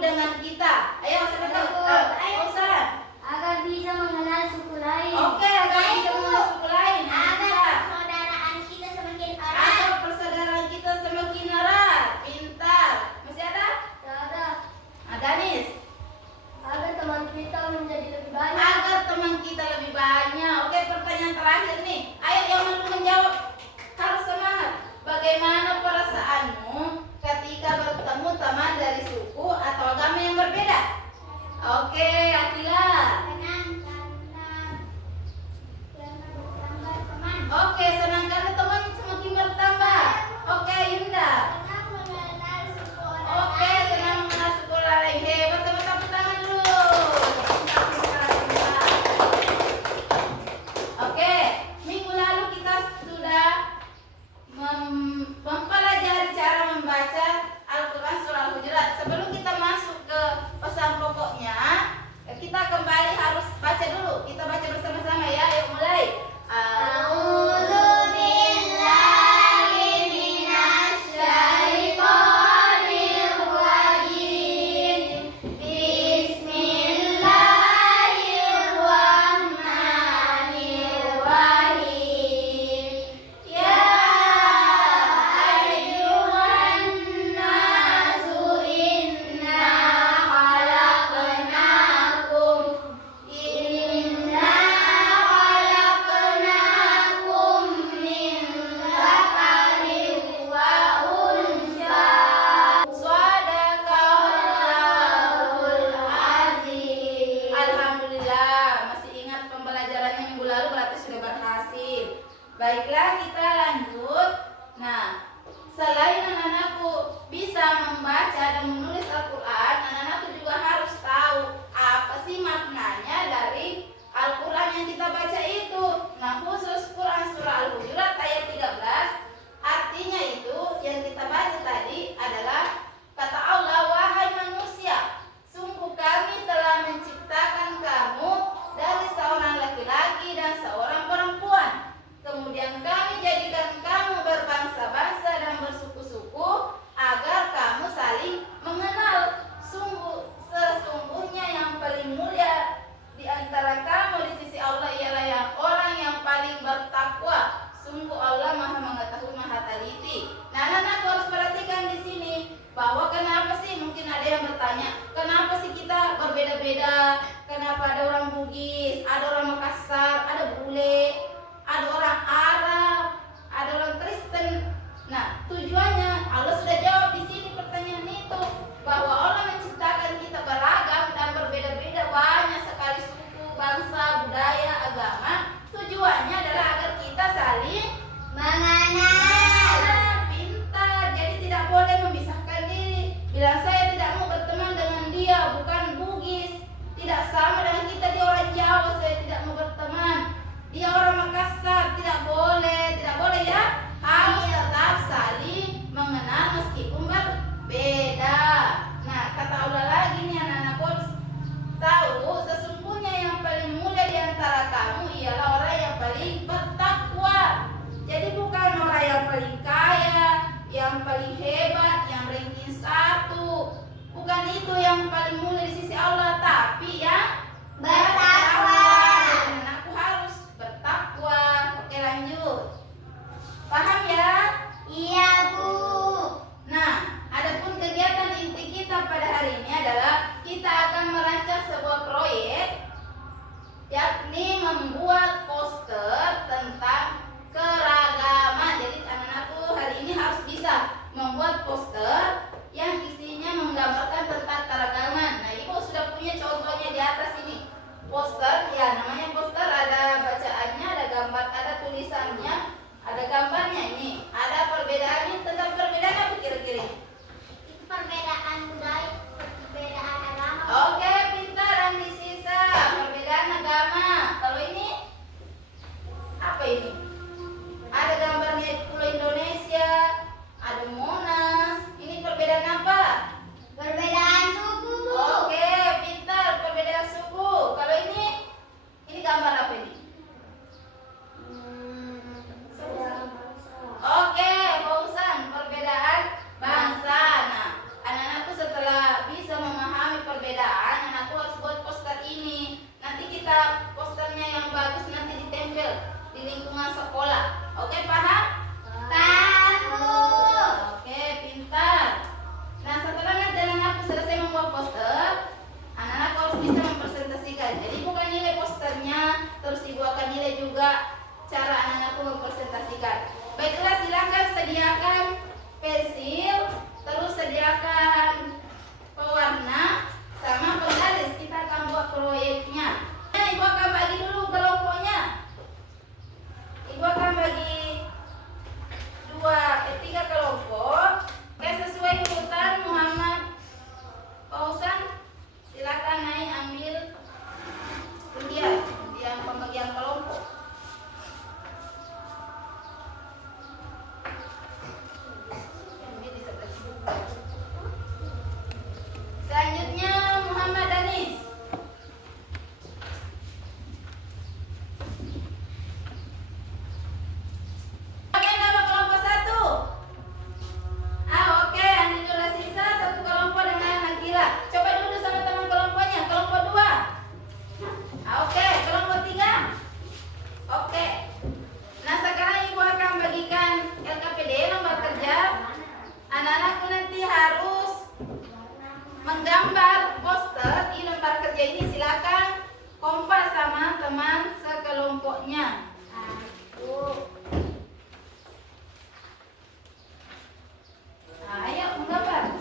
dengan kita. Ayo Ustaz. Agar bisa mengenal suku lain. Oke, agar bisa mengenal suku lain. Agar persaudaraan kita semakin erat. Agar persaudaraan kita semakin erat. Pintar. Masih ada? Ada. Danis. Agar teman kita menjadi lebih banyak. Agar teman kita lebih banyak. Oke, pertanyaan terakhir nih. Ayo yang mau menjawab harus semangat. Bagaimana perasaanmu ketika bertemu teman dari suku atau agama yang berbeda? Oke, Atila. Oke, senang karena teman semakin bertambah. Oke, Yunda. Oke, senang mengenal suku lain. Hebat, sama tepuk tangan dulu. Oke, minggu lalu kita sudah mempelajari cara membaca Al-Quran surah Al-Hujurat. Sebelum kita masuk ke pesan pokoknya, kita kembali harus baca dulu. Kita baca bersama-sama ya. Ayo mulai. Baiklah, kita lanjut. Nah, selain anak-anakku bisa membaca dan menulis Al-Quran, anak-anakku juga harus tahu apa sih maknanya dari Al-Quran yang kita baca itu. Nah, khusus Quran surah Al-Hujurat ayat 13, artinya itu yang kita baca tadi adalah kata Allah, wahai manusia, sungguh kami telah menciptakan kamu dari seorang laki-laki dan seorang perempuan. Kemudian kami jadikan kamu berbangsa-bangsa dan bersuku-suku agar kamu saling mengenal. Sesungguhnya yang paling mulia di antara kamu di sisi Allah ialah yang orang yang paling bertakwa. Sungguh Allah Maha mengetahui, Maha teliti. Nah, anak-anak harus perhatikan di sini bahwa kenapa sih, mungkin ada yang bertanya, kenapa sih kita berbeda-beda? Kenapa ada orang Bugis, ada orang Makassar, ada bule, ada orang Arab, ada orang Kristen. Nah, tujuannya Allah sudah jawab di sini pertanyaan itu, bahwa Allah menciptakan kita beragam dan berbeda-beda, banyak sekali suku, bangsa, budaya, agama. Tujuannya adalah agar kita saling mengenal. Pintar. Jadi tidak boleh memisahkan diri. Bila saya tidak mau berteman dengan dia, bukan Bugis, tidak sama dengan kita, dia orang Jawa, saya tidak mau berteman. Dia orang Makassar, tidak boleh ya. Harus tetap saling mengenal meskipun berbeda. Nah, kata Allah lagi nih, anak-anakku harus tahu, sesungguhnya yang paling mulia di antara kamu ialah orang yang paling bertakwa. Jadi bukan orang yang paling kaya, yang paling hebat, yang ranking 1. Bukan itu yang paling mulia di sisi Allah, tapi yang bertakwa. Anakku harus bertakwa. Oke, lanjut. Paham ya? Iya, Bu. Nah, adapun kegiatan inti kita pada hari ini adalah kita akan merancang sebuah proyek, yakni membuat poster tentang keragaman. Jadi anak-anakku hari ini harus bisa membuat poster yang isinya menggambarkan tentang keragaman. Nah, Ibu sudah punya contohnya di atas ini. Poster, ya namanya poster, ada bacaannya, ada gambar, ada tulisannya, ada gambarnya. Ini ada perbedaannya. Tentang perbedaan apa kira-kira? Itu perbedaan budaya, perbedaan agama. Oke, pintar. Dan di sisa perbedaan agama. Kalau ini apa ini? Ada gambarnya Pulau Indonesia, ada Monas. Ini perbedaan menggambar poster di lembar kerja ini silakan kompak sama teman sekelompoknya. Nah, ayo menggambar.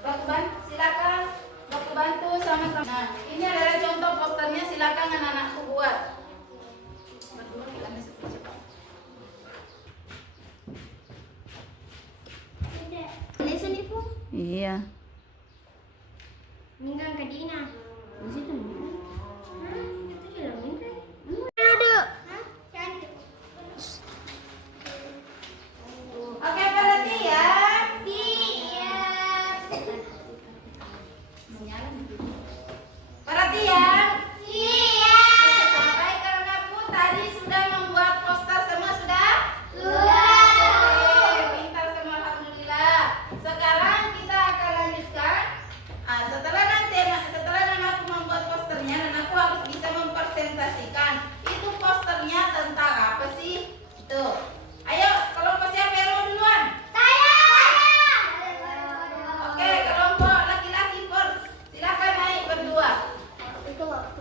Baku bantu, silakan baku bantu sama teman. Nah, ini adalah contoh posternya, silakan anak-anakku buat. Berdua bilangnya cepat. Lesson ibu. Iya. Minggang ke Dina. Di situ. Itu juga minggang. Ada. Oke, perhatian. Siap. Perhatian. Siap. Baik, karena aku tadi sudah membuat poster, semua sudah? Sudah. Oke, pintar semua, alhamdulillah. Sekarang kita akan lanjutkan. Setelah aku membuat posternya, dan aku harus bisa mempresentasikan itu posternya tentang apa sih? Tuh. Ayo, kelompok siapa yang mau duluan? Oke, kelompok laki-laki first. Silakan naik berdua.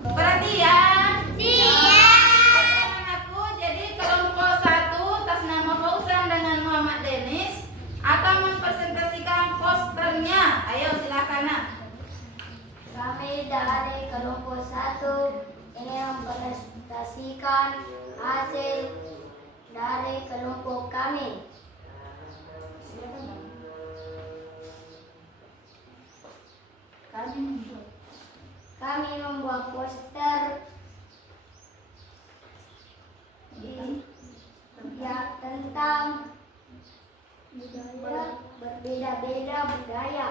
Perhatian. Perhatian aku, jadi kelompok 1 atas nama Fauzan dengan Muhammad Denis akan mempresentasikan posternya. Ayo silakan nak. Kami dari kelompok 1 ingin mempresentasikan hasil dari kelompok kami. Kami membuat poster tentang berbeda-beda budaya.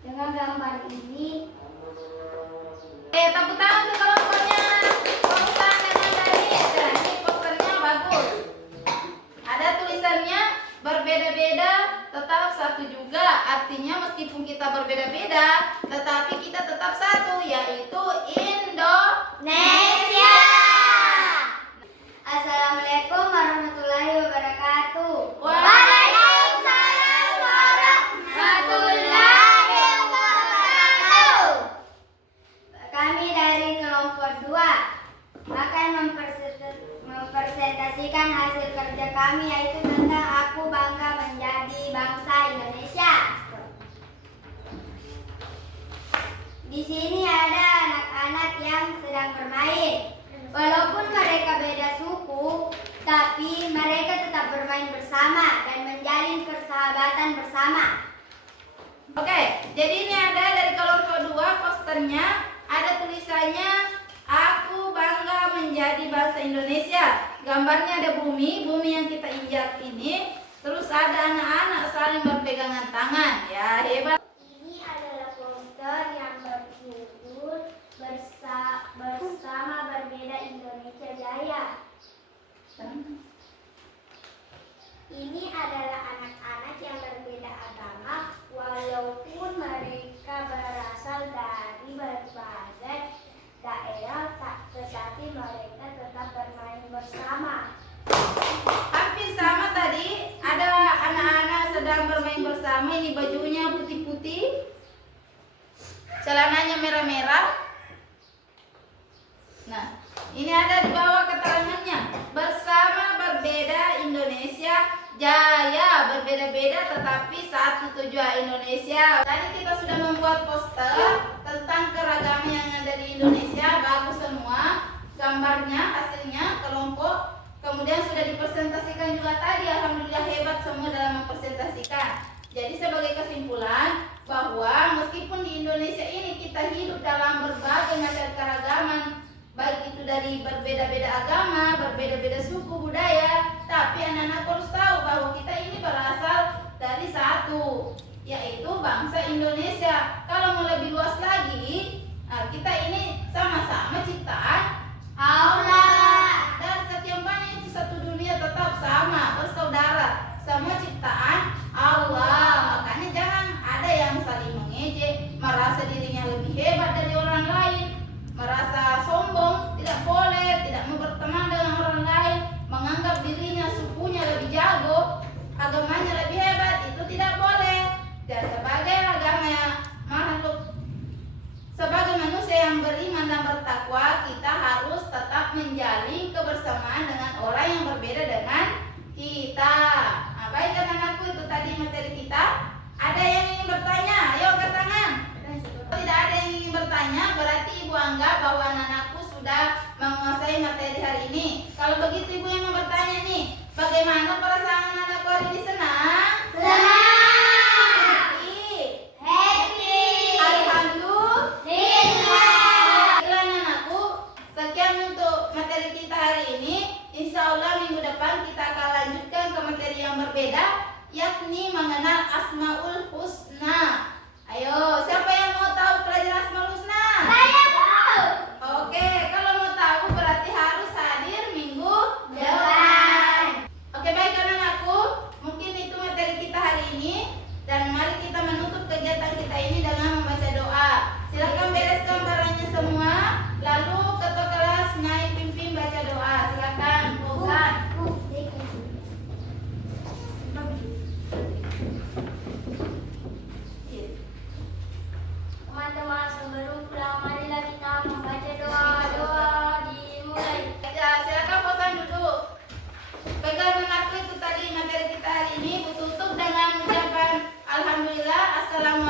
Dengan gambar ini, Tepuk tangan untuk kelompoknya. Fauzan dengan Denis. Nah, ini posternya bagus. Ada tulisannya berbeda-beda tetap satu juga. Artinya meskipun kita berbeda-beda, tetapi kita tetap satu, yaitu Indonesia. Assalamualaikum warahmatullahi wabarakatuh. Waalaikumsalam warahmatullahi wabarakatuh. Kami dari kelompok 2 akan mempresentasikan hasil kerja kami, yaitu tentang aku bangga menjadi bangsa Indonesia. Di sini ada anak-anak yang sedang bermain. Walaupun mereka beda suku, tapi mereka tetap bermain bersama dan menjalin persahabatan bersama. Oke, jadi ini ada dari kelompok 2 posternya, ada tulisannya aku bangga menjadi bangsa Indonesia. Gambarnya ada bumi yang kita injak ini. Terus ada anak-anak saling berpegangan tangan. Ya, hebat. Ini adalah poster yang berjudul Bersama Berbeda Indonesia Jaya. Ini adalah anak-anak yang berbeda agama, walaupun mereka berasal dari berbagai daerah, tetapi mereka tetap bermain bersama. Hampir sama tadi, ada anak-anak sedang bermain bersama. Ini bajunya putih-putih, celananya merah-merah. Nah, ini ada di bawah keterangannya. Bersama berbeda Indonesia jaya, berbeda-beda tetapi satu tujuan Indonesia. Tadi kita sudah membuat poster tentang keragaman yang ada di Indonesia, bagus semua gambarnya, hasilnya kelompok. Kemudian sudah dipresentasikan juga tadi, alhamdulillah hebat semua dalam mempresentasikan. Jadi sebagai kesimpulan bahwa meskipun di Indonesia ini kita hidup dalam berbagai macam keragaman, baik itu dari berbeda-beda agama, berbeda-beda suku, budaya, tapi anak-anak harus tahu bahwa kita ini berasal dari satu, yaitu bangsa Indonesia. Kalau mau lebih luas lagi, kita ini sama-sama ciptaan Allah. Dan setiap banyak itu satu dunia tetap sama, bersaudara, sama ciptaan Allah. Makanya jangan ada yang saling mengejek, merasa dirinya lebih hebat dari orang lain, merasa sombong, tidak boleh, tidak mau berteman dengan orang lain, menganggap dirinya sukunya lebih jago, agamanya lebih hebat, itu tidak boleh. Asmaul Husna. Ayo, siapa yang mau tahu pelajaran Asmaul Husna? Saya tahu. Oke, kalau mau tahu berarti harus hadir minggu Depan. Oke, baik anak-anakku, mungkin itu materi kita hari ini dan mari kita menutup kegiatan kita ini dengan membaca doa. Silakan bereskan barangnya semua, lalu ketua kelas naik pimpin baca doa. Silakan, Ustaz. Teman-teman, sebelum pulang marilah kita membaca doa dimulai. Ya, silakan Bosan duduk. Pegang mengaku itu tadi materi kita hari ini. Tutup dengan ucapan Alhamdulillah. Assalamualaikum.